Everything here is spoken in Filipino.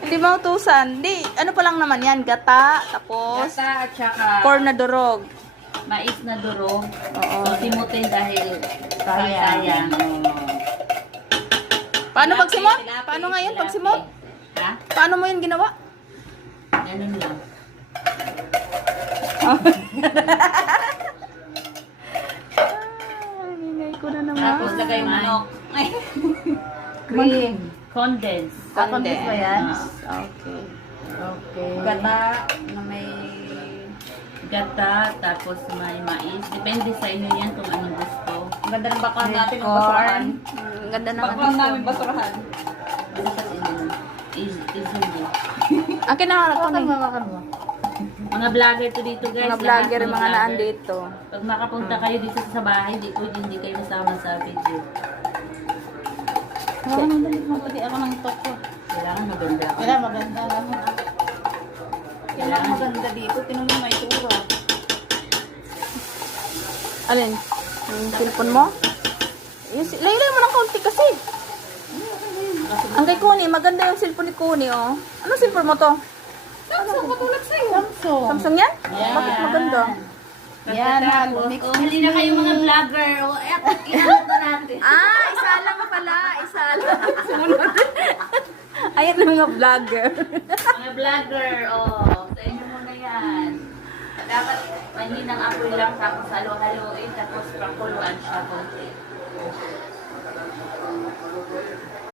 Hindi mautusan. Di, ano pa lang naman yan, gata, tapos Gata at saka corn na durog. mais na durog. Oo. So, simutin dahil Sayang. sayang. Paano Tilapia, pagsimot? tilapia, Paano nga yan tilapia. pagsimot? Ha? Paano mo yan ginawa? Ganun lang. Ningay ko na naman. Tapos lagay yung manok. Ay. Cream. Condense. Condense ba yan? Okay. Okay. Gata na may gata, tapos may mais. Depende sa inyo yan kung anong gusto. Ang ganda ng baklang natin ng Corn. basurahan. Ang ganda naman. Baklang namin basurahan. Basta sa inyo. Easily. Ang kinaharap ko Makan ni mo, makan mo. Mga vlogger to dito guys. mga vlogger, lahat mga naan vlogger. dito. Pag makapunta kayo dito sa bahay, hindi kayo kasama sa video. Ako nang dalit mo pati ako ng toko. Kailangan maganda ka. Kailangan maganda lang. Kailangan maganda dito. Tinong mo may tura. Alin? Yung cellphone mo? Laylay mo ng konti kasi. Ang kay Kuni, maganda yung cellphone ni Kuni, oh. Ano cellphone mo to? Samsung, katulad sa'yo. Samsung. Samsung yan? Yan. Bakit maganda? Yan, Pagkatapos, hindi na kayo mga vlogger. Iangat na natin. Ah, isa lang pala. Isa lang. Sumunod. Ayan ang mga vlogger. Mga vlogger, sa inyo muna yan. Dapat mahinang apoy lang, tapos halo-haloin, tapos pakuluan siya konti.